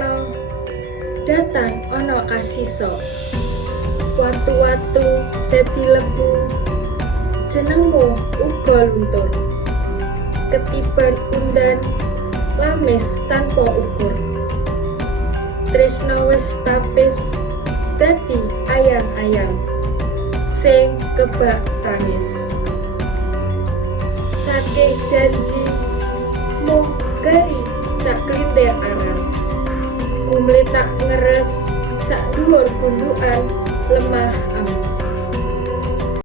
warna datang ana kasisa. Watu-watu dadi lembu, jenengmu uga luntur. Ketiban undan lames tanpa ukur. Tresna wis tapis dadi ayang-ayang sing kebak tangis. Saking janji mung gari sak klintir arang. Umle tak ngeres sak dhuwur gundukan lemah amis.